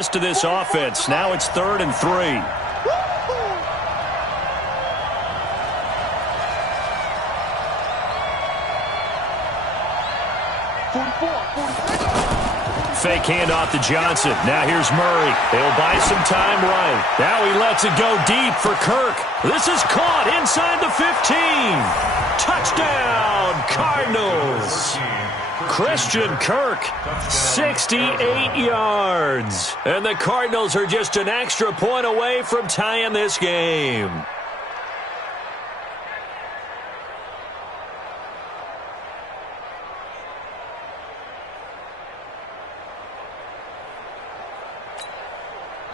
To this offense. Now it's 3rd and 3. Fake handoff to Johnson. Now here's Murray. They'll buy some time right. Now he lets it go deep for Kirk. This is caught inside the 15. Touchdown, Cardinals. Christian Kirk, 68 yards. And the Cardinals are just an extra point away from tying this game.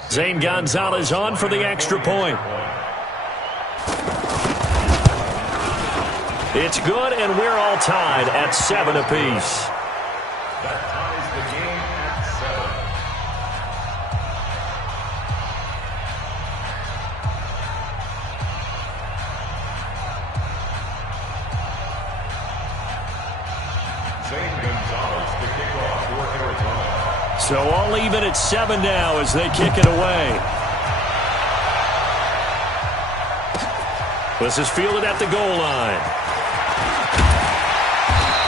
Zane Gonzalez on for the extra point. It's good, and we're all tied at 7 apiece. That ties the game at 7. Zane Gonzalez to kick off for Arizona. So all even at 7 now as they kick it away. This is fielded at the goal line.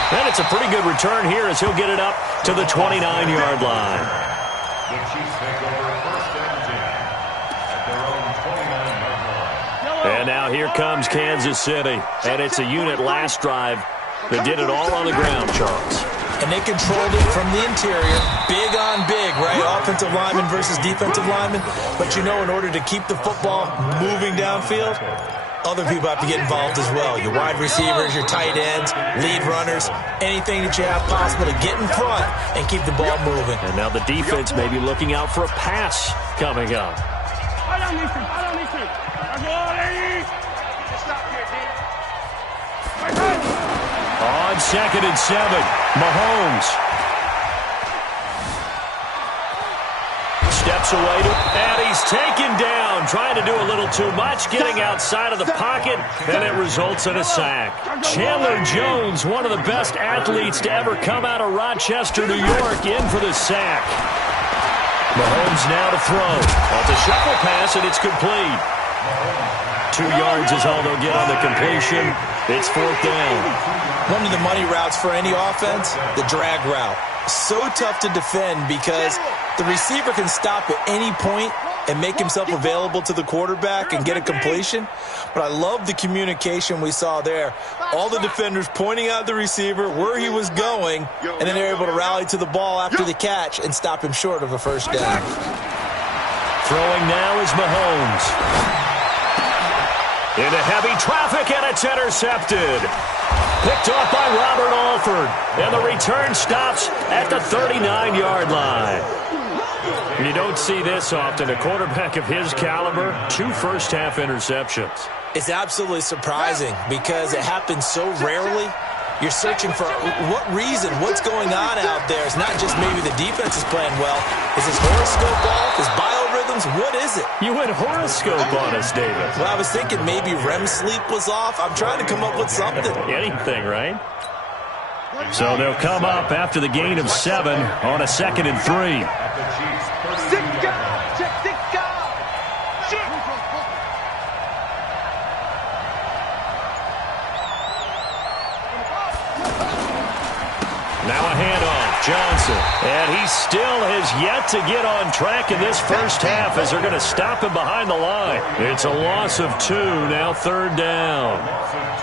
And it's a pretty good return here as he'll get it up to the 29-yard line. The Chiefs take over first and 10 at their own 29-yard line. And now here comes Kansas City. And it's a unit last drive that did it all on the ground, Charles. And they controlled it from the interior. Big on big, right? Offensive lineman versus defensive lineman. But you know, in order to keep the football moving downfield, other people have to get involved as well. Your wide receivers, your tight ends, lead runners, anything that you have possible to get in front and keep the ball moving. And now the defense may be looking out for a pass coming up. On 2nd and 7, Mahomes steps away, and he's taken down, trying to do a little too much, getting outside of the pocket, and it results in a sack. Chandler Jones, one of the best athletes to ever come out of Rochester, New York, in for the sack. Mahomes now to throw. Off the shuffle pass, and it's complete. 2 yards is all they'll get on the completion. It's 4th down. One of the money routes for any offense, the drag route. So tough to defend because the receiver can stop at any point and make himself available to the quarterback and get a completion. But I love the communication we saw there. All the defenders pointing out the receiver, where he was going, and then they're able to rally to the ball after the catch and stop him short of a first down. Throwing now is Mahomes. Into heavy traffic, and it's intercepted. Picked off by Robert Alford. And the return stops at the 39-yard line. You don't see this often. A quarterback of his caliber, 2 first-half interceptions. It's absolutely surprising because it happens so rarely. You're searching for what reason, what's going on out there. It's not just maybe the defense is playing well. Is his horoscope off? His biorhythms? What is it? You went horoscope on us, David. Well, I was thinking maybe REM sleep was off. I'm trying to come up with something. Anything, right? So they'll come up after the gain of 7 on a 2nd and 3. Now a handoff, Johnson. And he still has yet to get on track in this first half as they're going to stop him behind the line. It's a loss of 2, now 3rd down.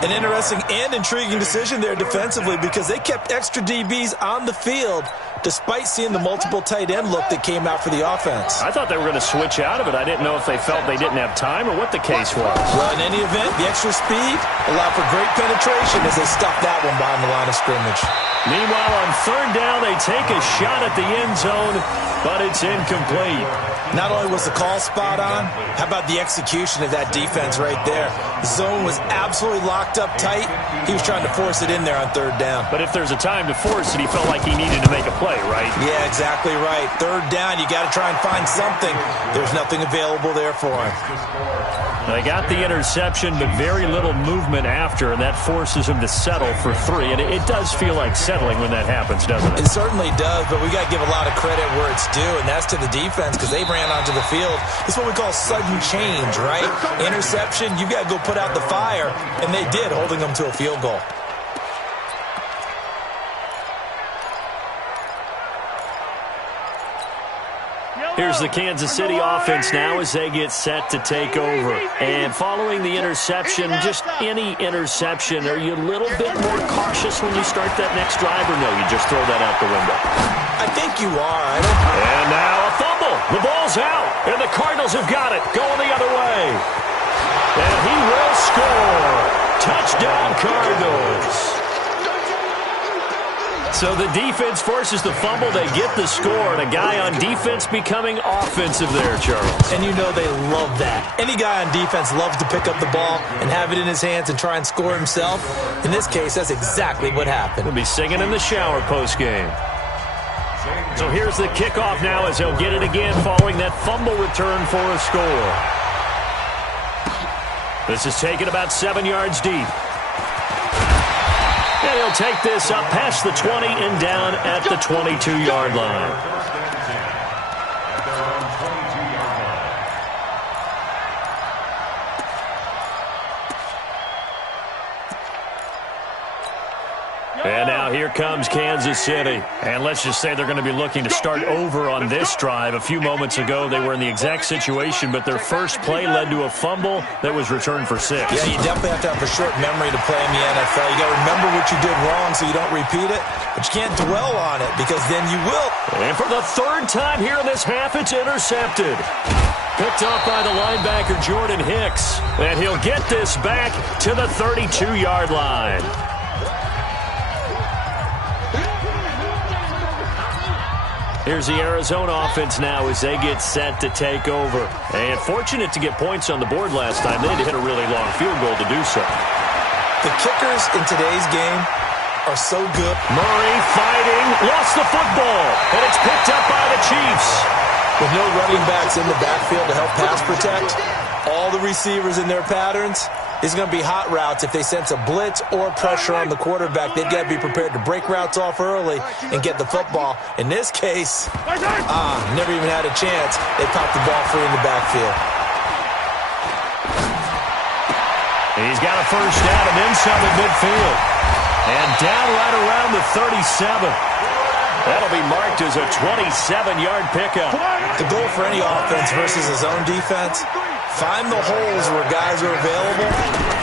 An interesting and intriguing decision there defensively because they kept extra DBs on the field despite seeing the multiple tight end look that came out for the offense. I thought they were going to switch out of it. I didn't know if they felt they didn't have time or what the case was. Well, in any event, the extra speed allowed for great penetration as they stuffed that one behind the line of scrimmage. Meanwhile, on 3rd down, they take a shot at the end zone, but it's incomplete. Not only was the call spot on, how about the execution of that defense right there? The zone was absolutely locked up tight. He was trying to force it in there on 3rd down. But if there's a time to force it, he felt like he needed to make a play, right? Yeah, exactly right. 3rd down, you got to try and find something. There's nothing available there for him. They got the interception, but very little movement after, and that forces him to settle for 3. And it does feel like setting unsettling when that happens, doesn't it? It certainly does, but we got to give a lot of credit where it's due, and that's to the defense because they ran onto the field. It's what we call sudden change, right? Interception, you got to go put out the fire, and they did, holding them to a field goal. Here's the Kansas City offense now as they get set to take over. And following the interception, just any interception, are you a little bit more cautious when you start that next drive, or no, you just throw that out the window? I think you are. And now a fumble. The ball's out, and the Cardinals have got it, going the other way. And he will score. Touchdown, Cardinals. So the defense forces the fumble. They get the score, and a guy on defense becoming offensive there, Charles. And you know they love that. Any guy on defense loves to pick up the ball and have it in his hands and try and score himself. In this case, that's exactly what happened. He'll be singing in the shower postgame. So here's the kickoff now as he'll get it again following that fumble return for a score. This is taken about 7 yards deep. And he'll take this up past the 20 and down at the 22-yard line. And now here comes Kansas City. And let's just say they're going to be looking to start over on this drive. A few moments ago, they were in the exact situation, but their first play led to a fumble that was returned for 6. Yeah, you definitely have to have a short memory to play in the NFL. You got to remember what you did wrong so you don't repeat it, but you can't dwell on it because then you will. And for the third time here in this half, it's intercepted. Picked off by the linebacker, Jordan Hicks. And he'll get this back to the 32-yard line. Here's the Arizona offense now as they get set to take over. And fortunate to get points on the board last time. They had to hit a really long field goal to do so. The kickers in today's game are so good. Murray fighting, lost the football, and it's picked up by the Chiefs. With no running backs in the backfield to help pass protect, all the receivers in their patterns, it's going to be hot routes. If they sense a blitz or pressure on the quarterback, they've got to be prepared to break routes off early and get the football. In this case, never even had a chance. They popped the ball free in the backfield. He's got a first down and then some at midfield. And down right around the 37. That'll be marked as a 27-yard pickup. The goal for any offense versus his own defense, find the holes where guys are available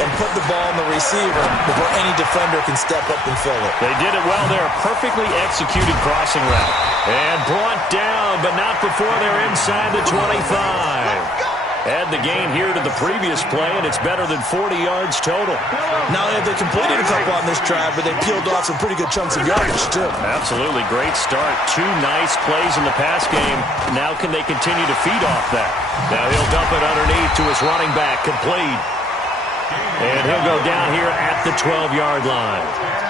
and put the ball in the receiver before any defender can step up and fill it. They did it well there. Perfectly executed crossing route. And brought down, but not before they're inside the 25. Add the gain here to the previous play, and it's better than 40 yards total. Not only have they completed a couple on this drive, but they peeled off some pretty good chunks of yardage, too. Absolutely. Great start. 2 nice plays in the pass game. Now can they continue to feed off that? Now he'll dump it underneath to his running back. Complete. And he'll go down here at the 12-yard line.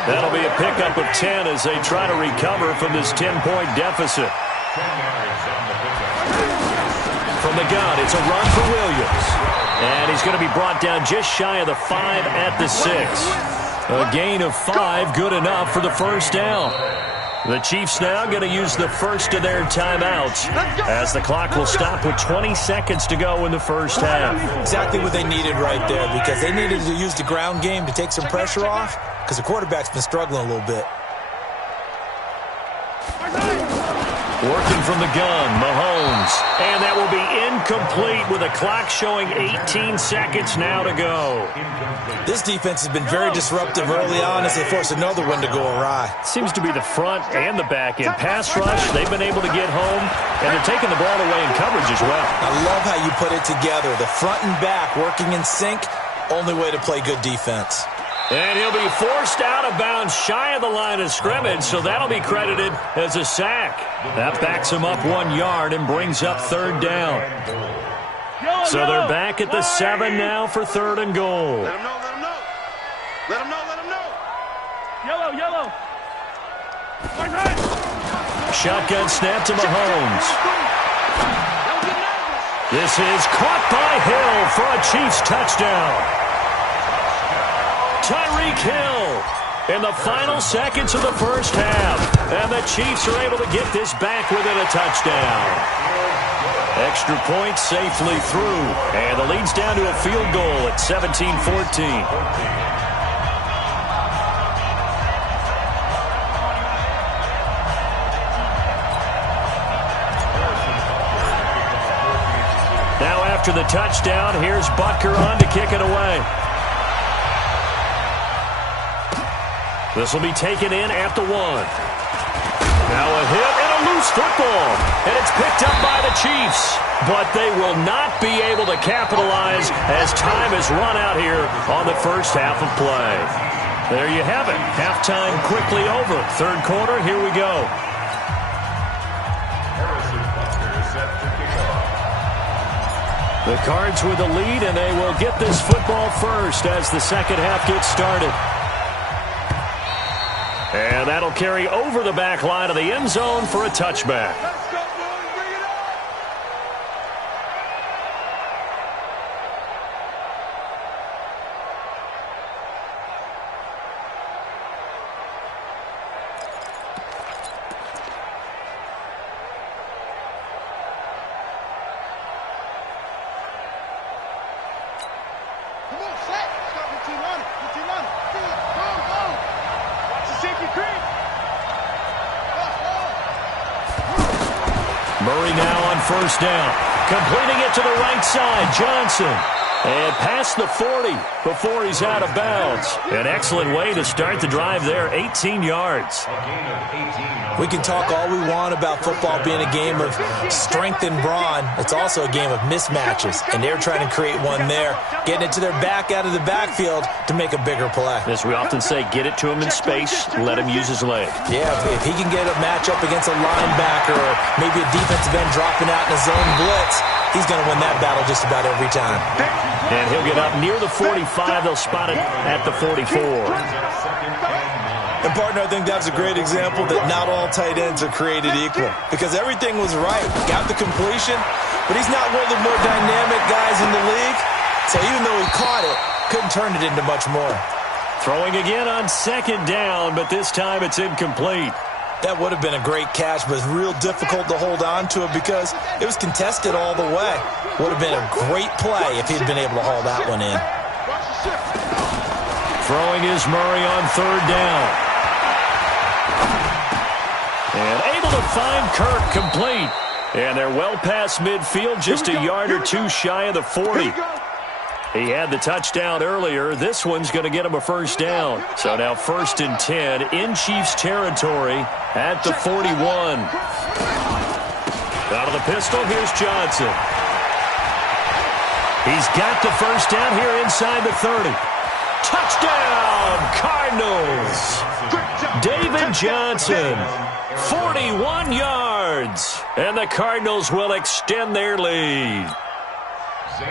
That'll be a pickup of 10 as they try to recover from this 10-point deficit. From the gun, it's a run for Williams. And he's going to be brought down just shy of the 5 at the 6. A gain of 5, good enough for the first down. The Chiefs now going to use the first of their timeouts as the clock will stop with 20 seconds to go in the first half. Exactly what they needed right there because they needed to use the ground game to take some pressure off because the quarterback's been struggling a little bit. Working from the gun, Mahomes. And that will be incomplete with a clock showing 18 seconds now to go. This defense has been very disruptive early on as they force another one to go awry. Seems to be the front and the back end. Pass rush, they've been able to get home, and they're taking the ball away in coverage as well. I love how you put it together. The front and back working in sync, only way to play good defense. And he'll be forced out of bounds shy of the line of scrimmage, so that'll be credited as a sack. That backs him up 1 yard and brings up third down. So they're back at the 7 now for third and goal. Let him know, let him know. Let him know, let him know. Yellow. Shotgun snap to Mahomes. This is caught by Hill for a Chiefs touchdown. Tyreek Hill in the final seconds of the first half. And the Chiefs are able to get this back within a touchdown. Extra point safely through. And the lead's down to a field goal at 17-14. After the touchdown, here's Butker on to kick it away. This will be taken in at the 1. Now a hit and a loose football. And it's picked up by the Chiefs. But they will not be able to capitalize as time has run out here on the first half of play. There you have it. Halftime quickly over. Third quarter, here we go. The Cards with the lead, and they will get this football first as the second half gets started. And that'll carry over the back line of the end zone for a touchback. Murray now on first down. Completing it to the right side. Johnson. And past the 40 before he's out of bounds. An excellent way to start the drive there. 18 yards. We can talk all we want about football being a game of strength and brawn. It's also a game of mismatches. And they're trying to create one there. Getting it to their back out of the backfield to make a bigger play. As we often say, get it to him in space. Let him use his leg. Yeah, if he can get a matchup against a linebacker or maybe a defensive end dropping out in a zone blitz, he's going to win that battle just about every time. And he'll get up near the 45. They'll spot it at the 44. And, partner, I think that's a great example that not all tight ends are created equal. Because everything was right. Got the completion, but he's not one of the more dynamic guys in the league. So even though he caught it, couldn't turn it into much more. Throwing again on second down, but this time it's incomplete. That would have been a great catch, but it's real difficult to hold on to it because it was contested all the way. Would have been a great play if he'd been able to haul that one in. Throwing is Murray on third down. And able to find Kirk complete. And they're well past midfield, just a yard or two shy of the 40. He had the touchdown earlier. This one's going to get him a first down. So now 1st and 10 in Chiefs territory at the 41. Out of the pistol, here's Johnson. He's got the first down here inside the 30. Touchdown, Cardinals. David Johnson, 41 yards. And the Cardinals will extend their lead.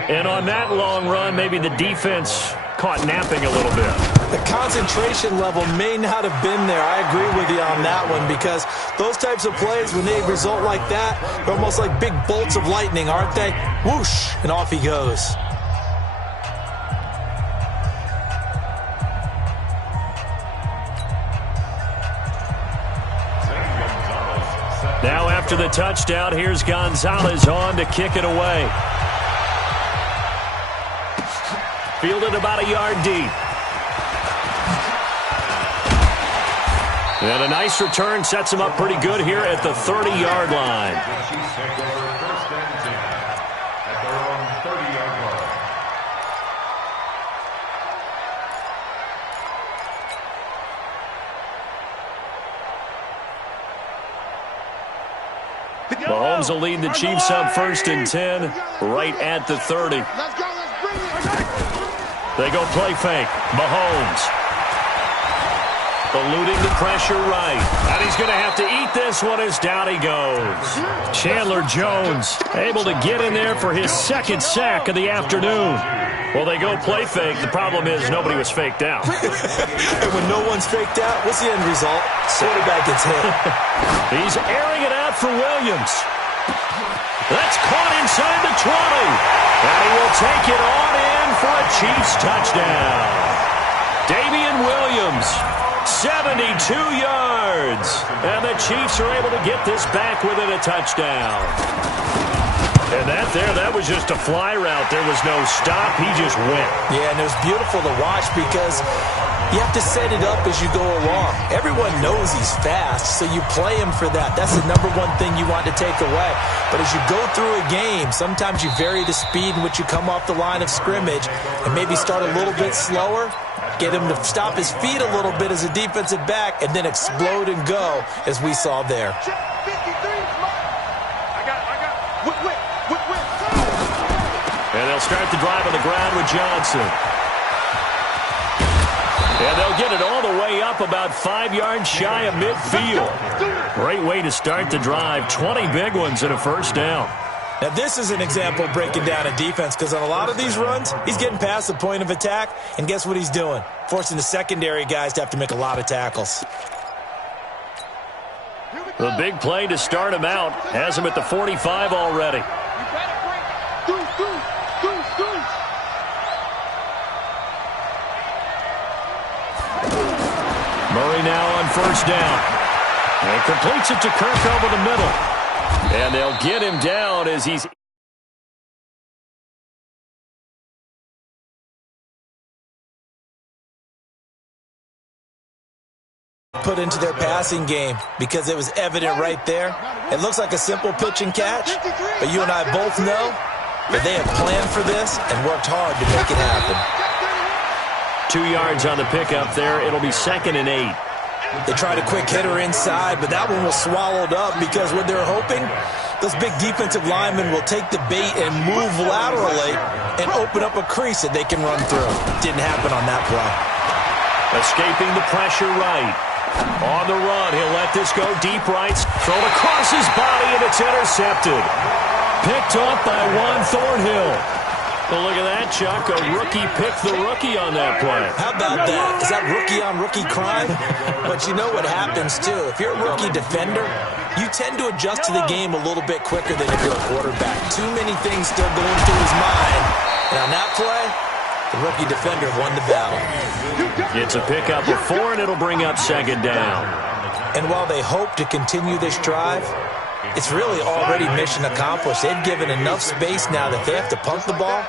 And on that long run, maybe the defense caught napping a little bit. The concentration level may not have been there. I agree with you on that one because those types of plays, when they result like that, they're almost like big bolts of lightning, aren't they? Whoosh, and off he goes. Now after the touchdown, here's Gonzalez on to kick it away. Fielded about a yard deep. And a nice return sets him up pretty good here at the 30-yard line. Mahomes will lead the Chiefs up 1st and 10 right at the 30. They go play fake. Mahomes. Eluding the pressure right. And he's going to have to eat this one as down he goes. Chandler Jones able to get in there for his 2nd sack of the afternoon. Well, they go play fake. The problem is nobody was faked out. And when no one's faked out, what's the end result? Quarterback gets hit. He's airing it out for Williams. That's caught inside the 20. And he will take it on in for a Chiefs touchdown. Damian Williams 72 yards. And the Chiefs are able to get this back within a touchdown. And that was just a fly route. There was no stop. He just went. Yeah, and it was beautiful to watch because you have to set it up as you go along. Everyone knows he's fast, so you play him for that. That's the number one thing you want to take away. But as you go through a game, sometimes you vary the speed in which you come off the line of scrimmage and maybe start a little bit slower, get him to stop his feet a little bit as a defensive back, and then explode and go, as we saw there. And they'll start the drive on the ground with Johnson. And they'll get it all the way up about 5 yards shy of midfield. Great way to start the drive. 20 big ones and a first down. Now, this is an example of breaking down a defense because on a lot of these runs, he's getting past the point of attack, and guess what he's doing? Forcing the secondary guys to have to make a lot of tackles. The big play to start him out has him at the 45 already. Murray now on first down. And completes it to Kirk over the middle. And they'll get him down as he's... put into their passing game because it was evident right there. It looks like a simple pitch and catch, but you and I both know that they have planned for this and worked hard to make it happen. 2 yards on the pickup there. It'll be 2nd and 8. They tried a quick hitter inside, but that one was swallowed up because what they're hoping, those big defensive linemen will take the bait and move laterally and open up a crease that they can run through. Didn't happen on that play. Escaping the pressure right. On the run, he'll let this go deep right. Thrown across his body, and it's intercepted. Picked off by Juan Thornhill. Well, look at that, Chuck. A rookie picked the rookie on that play. How about that? Is that rookie-on-rookie crime? But you know what happens, too. If you're a rookie defender, you tend to adjust to the game a little bit quicker than if you're a quarterback. Too many things still going through his mind. And on that play, the rookie defender won the battle. It's a pickup of 4, and it'll bring up 2nd down. And while they hope to continue this drive, it's really already mission accomplished. They've given enough space now that they have to punt the ball.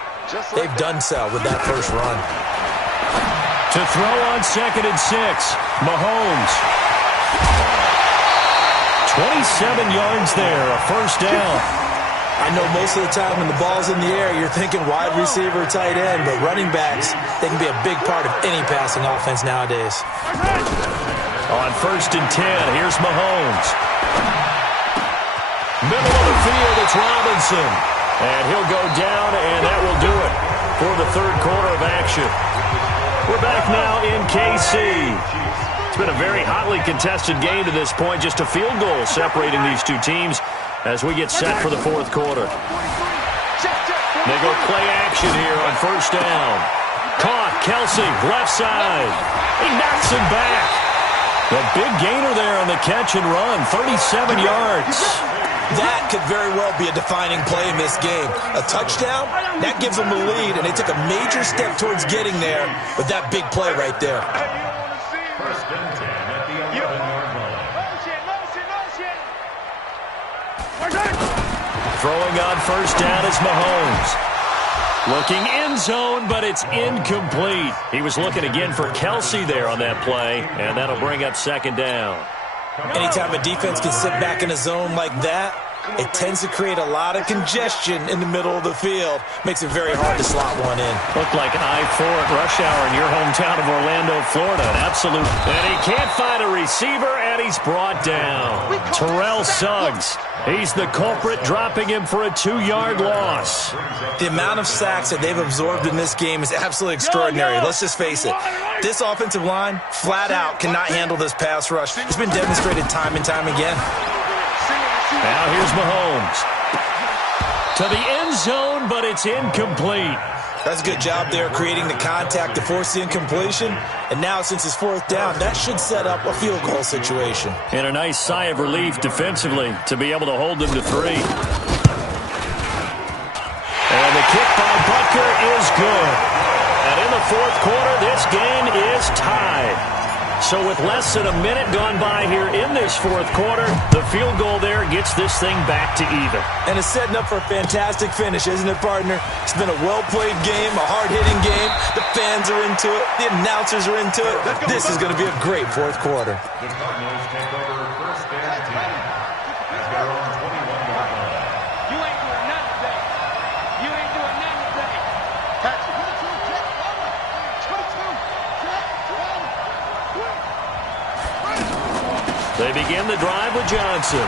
They've done so with that first run. To throw on 2nd and 6, Mahomes. 27 yards there, a first down. I know most of the time when the ball's in the air, you're thinking wide receiver, tight end, but running backs, they can be a big part of any passing offense nowadays. On 1st and 10, here's Mahomes. Middle of the field, it's Robinson. And he'll go down, and that will do it for the 3rd quarter of action. We're back now in KC. It's been a very hotly contested game to this point. Just a field goal separating these two teams as we get set for the 4th quarter. They go play action here on 1st down. Caught, Kelsey, left side. He knocks him back. The big gainer there on the catch and run, 37 yards. That could very well be a defining play in this game. A touchdown, that gives them the lead, and they took a major step towards getting there with that big play right there. 1st and 10 at the 11-yard line. Throwing on 1st down is Mahomes. Looking end zone, but it's incomplete. He was looking again for Kelsey there on that play, and that'll bring up 2nd down. Anytime a defense can sit back in a zone like that, it tends to create a lot of congestion in the middle of the field. Makes it very hard to slot one in. Looked like an I-4 at rush hour in your hometown of Orlando, Florida. An absolute. And he can't find a receiver, and he's brought down. Terrell Suggs. He's the culprit, dropping him for a 2-yard loss. The amount of sacks that they've absorbed in this game is absolutely extraordinary. Let's just face it. This offensive line, flat out, cannot handle this pass rush. It's been demonstrated time and time again. Now here's Mahomes. To the end zone, but it's incomplete. That's a good job there creating the contact to force the incompletion. And now, since it's 4th down, that should set up a field goal situation. And a nice sigh of relief defensively to be able to hold them to 3. And the kick by Butker is good. And in the 4th quarter, this game is tied. So So with less than a minute gone by here in this fourth quarter, the field goal there gets this thing back to even. And it's setting up for a fantastic finish, isn't it, partner? It's been a well-played game, a hard-hitting game. The fans are into it. The announcers are into it. This is going to be a great fourth quarter. The Cardinals take over first and 10 at their own 21-yard line. You ain't doing nothing today. You ain't doing nothing today. Catch it. 22, They begin the drive with Johnson.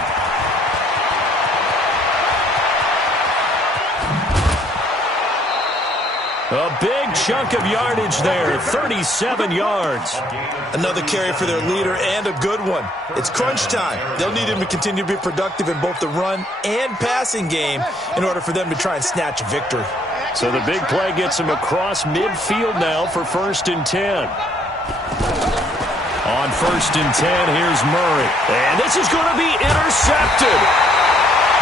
A big chunk of yardage there, 37 yards. Another carry for their leader and a good one. It's crunch time. They'll need him to continue to be productive in both the run and passing game in order for them to try and snatch a victory. So the big play gets him across midfield now for first and 10. On first and 10, here's Murray. And this is going to be intercepted.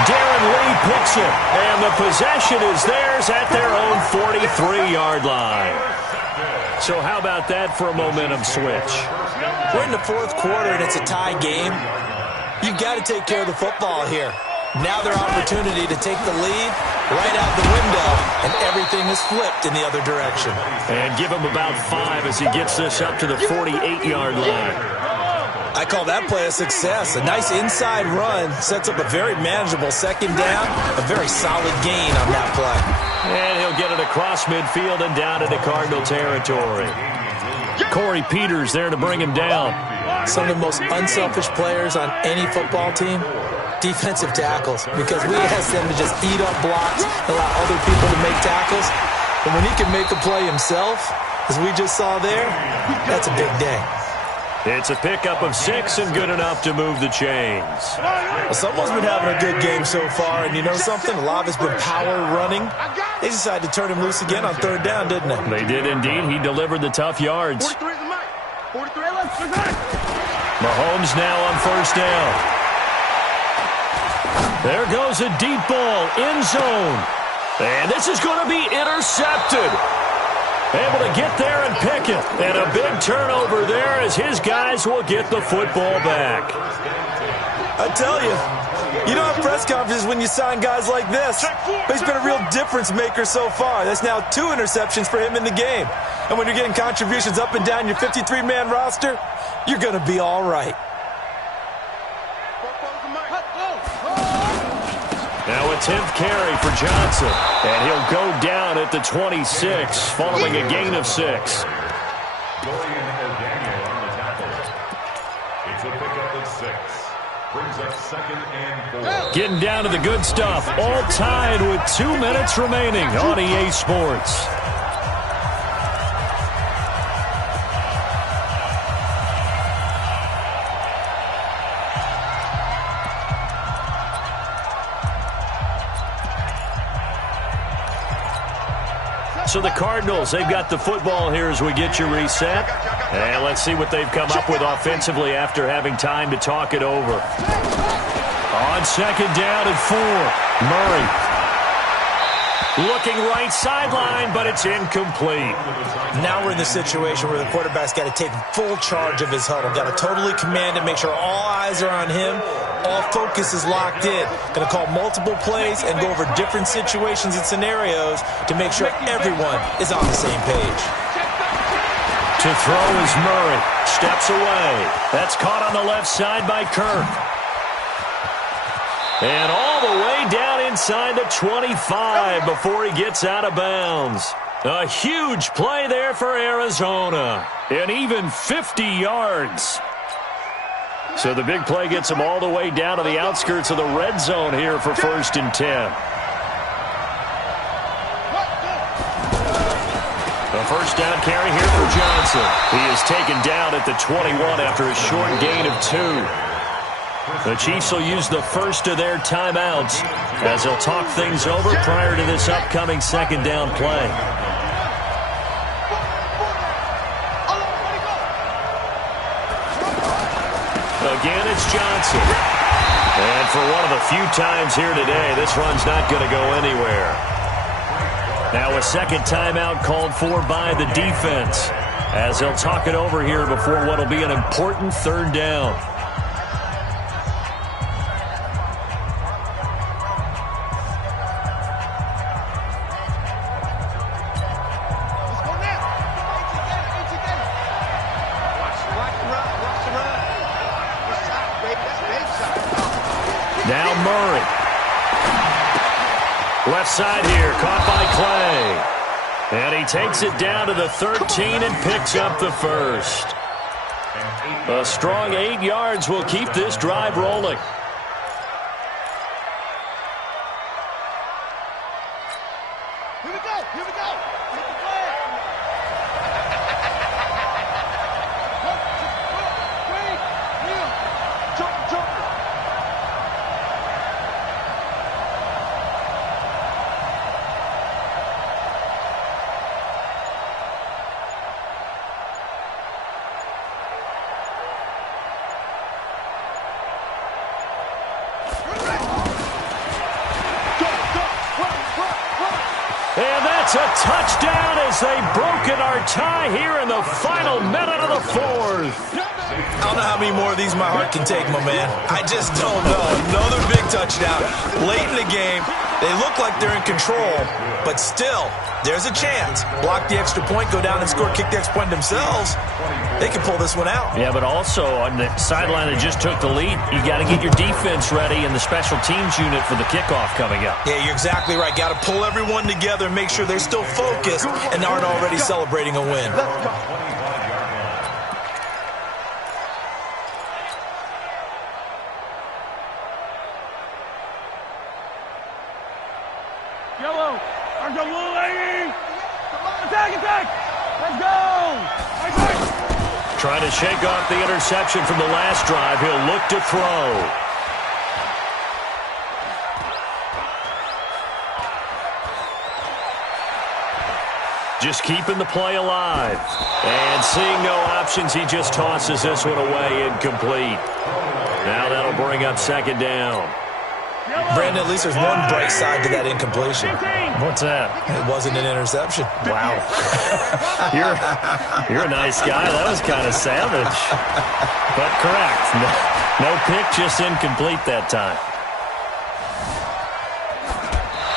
Darren Lee picks it, and the possession is theirs at their own 43-yard line. So how about that for a momentum switch? We're in the fourth quarter, and it's a tie game. You've got to take care of the football here. Now their opportunity to take the lead right out the window, and everything is flipped in the other direction. And give him about 5 as he gets this up to the 48-yard line. I call that play a success. A nice inside run sets up a very manageable second down, a very solid gain on that play. And he'll get it across midfield and down into Cardinal territory. Corey Peters there to bring him down. Some of the most unselfish players on any football team, defensive tackles, because we ask them to just eat up blocks, allow other people to make tackles. And when he can make a play himself, as we just saw there, that's a big day. It's a pickup of 6 and good enough to move the chains. Well, someone's been having a good game so far, and you know something? A lot has been power running. They decided to turn him loose again on third down, didn't they? They did indeed. He delivered the tough yards. 43 is the mic. 43 left. Mahomes now on first down. There goes a deep ball, end zone. And this is going to be intercepted. Able to get there and pick it. And a big turnover there as his guys will get the football back. I tell you don't have press conferences when you sign guys like this. But he's been a real difference maker so far. That's now 2 interceptions for him in the game. And when you're getting contributions up and down your 53-man roster, you're going to be all right. Now a 10th carry for Johnson. And he'll go down at the 26 following a gain of 6. Dorian O'Daniel on the tackle. It's a pickup of 6. Brings up second and 4. Getting down to the good stuff. All tied with 2 minutes remaining on EA Sports. So the Cardinals, they've got the football here as we get you reset. And let's see what they've come up with offensively after having time to talk it over. On second down and 4, Murray. Looking right sideline, but it's incomplete. Now we're in the situation where the quarterback's got to take full charge of his huddle. Got to totally command it, make sure all eyes are on him. All focus is locked in. Going to call multiple plays and go over different situations and scenarios to make sure everyone is on the same page. To throw is Murray. Steps away. That's caught on the left side by Kirk. And all the way down inside the 25 before he gets out of bounds. A huge play there for Arizona. And even 50 yards. So the big play gets him all the way down to the outskirts of the red zone here for first and 10. A first down carry here for Johnson. He is taken down at the 21 after a short gain of 2. The Chiefs will use the first of their timeouts as they'll talk things over prior to this upcoming second down play. Again, it's Johnson. And for one of the few times here today, this run's not going to go anywhere. Now a second timeout called for by the defense, as they'll talk it over here before what will be an important third down. Now Murray. Left side here, caught by Clay. And he takes it down to the 13 and picks up the first. A strong 8 yards will keep this drive rolling. Here we go, here we go. Hit the flag. 1, 2, 3, kneel. Jump. And that's a touchdown as they've broken our tie here in the final minute of the fourth. I don't know how many more of these my heart can take, my man. I just don't know. Another big touchdown. Late in the game, they look like they're in control, but still, there's a chance. Block the extra point, go down and score, kick the extra point themselves. They can pull this one out. Yeah, but also on the sideline that just took the lead, you got to get your defense ready and the special teams unit for the kickoff coming up. Yeah, you're exactly right. Got to pull everyone together and make sure they're still focused and aren't already celebrating a win. Yellow. Blue, lady. Attack. Let's go. Trying to shake off the interception from the last drive. He'll look to throw. Just keeping the play alive. And seeing no options, he just tosses this one away incomplete. Now that'll bring up second down. Brandon, at least there's one bright side to that incompletion. What's that? It wasn't an interception. Wow. You're a nice guy. That was kind of savage. But correct. No pick, just incomplete that time.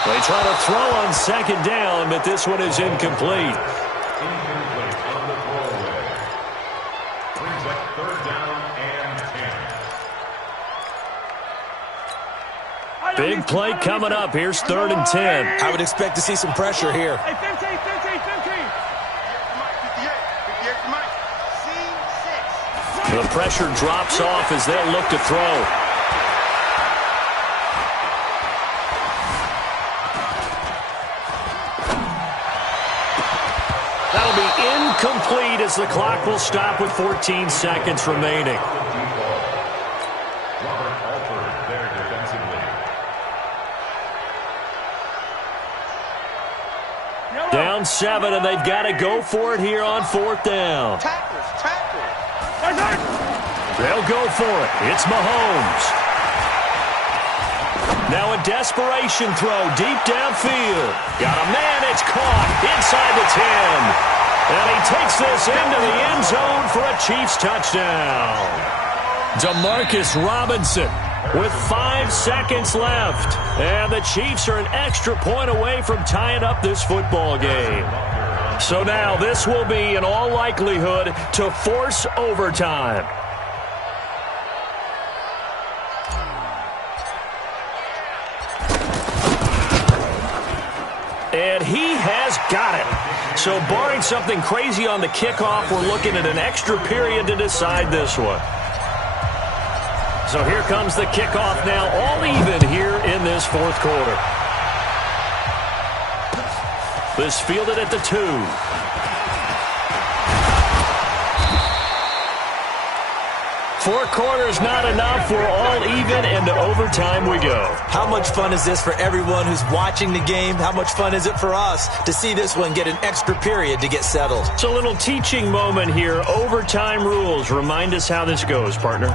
They try to throw on second down, but this one is incomplete. Incomplete on the throwaway. Brings up third down and 10. Big play coming up. Here's 3rd and 10. I would expect to see some pressure here. Hey, 15. The pressure drops off as they'll look to throw. That'll be incomplete as the clock will stop with 14 seconds remaining. Down 7, and they've got to go for it here on 4th down. They'll go for it. It's Mahomes. Now a desperation throw deep downfield. Got a man. It's caught inside the 10. And he takes this into the end zone for a Chiefs touchdown. Demarcus Robinson with 5 seconds left. And the Chiefs are an extra point away from tying up this football game. So now this will be, in all likelihood, to force overtime. And he has got it. So barring something crazy on the kickoff, we're looking at an extra period to decide this one. So here comes the kickoff now, all even here in this 4th quarter. This fielded at the 2. 4 quarters not enough. We're all even, and to overtime we go. How much fun is this for everyone who's watching the game? How much fun is it for us to see this one get an extra period to get settled? It's a little teaching moment here. Overtime rules. Remind us how this goes, partner.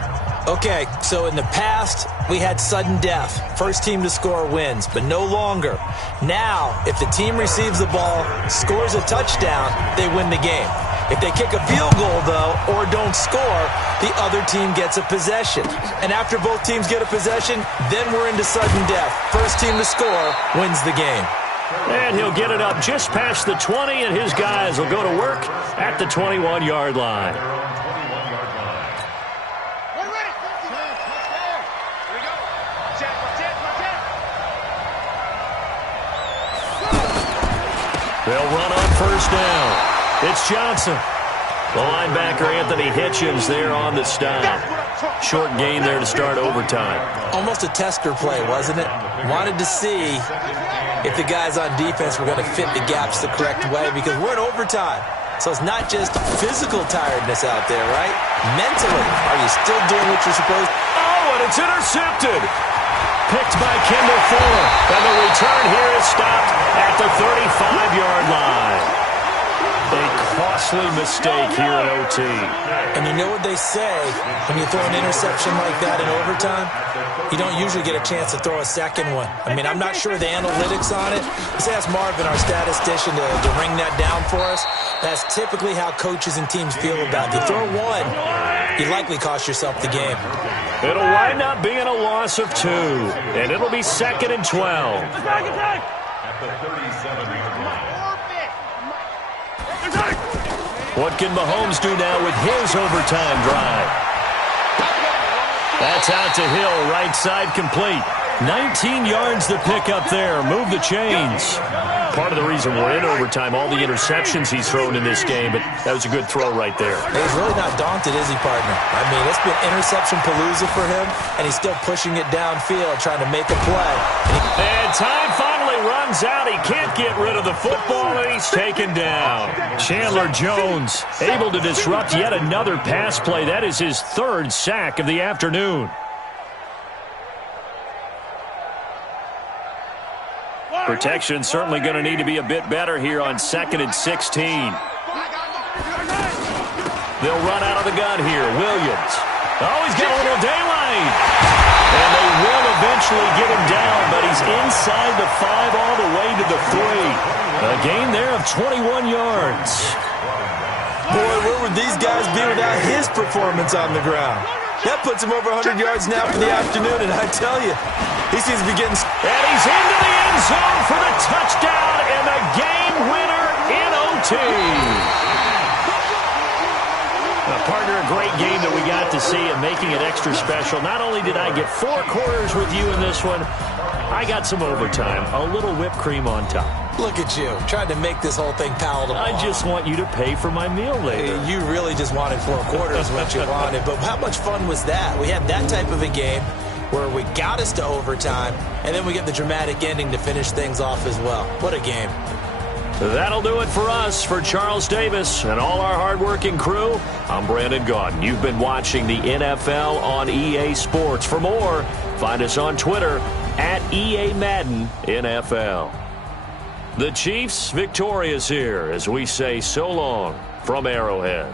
Okay, so in the past, we had sudden death. First team to score wins, but no longer. Now, if the team receives the ball, scores a touchdown, they win the game. If they kick a field goal, though, or don't score, the other team gets a possession. And after both teams get a possession, then we're into sudden death. First team to score wins the game. And he'll get it up just past the 20, and his guys will go to work at the 21-yard line. They'll run on first down. It's Johnson. The linebacker, Anthony Hitchens, there on the stop. Short gain there to start overtime. Almost a tester play, wasn't it? Wanted to see if the guys on defense were going to fit the gaps the correct way, because we're in overtime. So it's not just physical tiredness out there, right? Mentally, are you still doing what you're supposed to? Oh, and it's intercepted. Picked by Kendall Fuller. And the return here is stopped at the 35-yard line. A costly mistake here in OT. And you know what they say, when you throw an interception like that in overtime, you don't usually get a chance to throw a second one. I mean, I'm not sure the analytics on it. Let's ask Marvin, our statistician, to ring that down for us. That's typically how coaches and teams feel about it. You throw one, you likely cost yourself the game. It'll wind up being a loss of 2, and it'll be 2nd and 12. At the 37-yard line. What can Mahomes do now with his overtime drive? That's out to Hill, right side complete. 19 yards to pick up there. Move the chains. Part of the reason we're in overtime, all the interceptions he's thrown in this game, but that was a good throw right there. He's really not daunted, is he, partner? I mean, it's been interception palooza for him, and he's still pushing it downfield, trying to make a play. And time finally runs out. He can't get rid of the football, and he's taken down. Chandler Jones able to disrupt yet another pass play. That is his 3rd sack of the afternoon. Protection certainly going to need to be a bit better here on 2nd and 16. They'll run out of the gun here. Williams. Oh, he's got a little daylight. And they will eventually get him down, but he's inside the 5 all the way to the 3. A gain there of 21 yards. Boy, where would these guys be without his performance on the ground? That puts him over 100 yards now for the afternoon, and I tell you, he seems to be getting... And he's into the end zone for the touchdown and the game winner in OT. Partner, a great game that we got to see and making it extra special. Not only did I get 4 quarters with you in this one, I got some overtime, a little whipped cream on top. Look at you, trying to make this whole thing palatable. I just want you to pay for my meal later. You really just wanted 4 quarters what you wanted, but how much fun was that? We had that type of a game where we got us to overtime, and then we get the dramatic ending to finish things off as well. What a game. That'll do it for us. For Charles Davis and all our hardworking crew, I'm Brandon Gaudin. You've been watching the NFL on EA Sports. For more, find us on Twitter at EA Madden NFL. The Chiefs victorious here as we say so long from Arrowhead.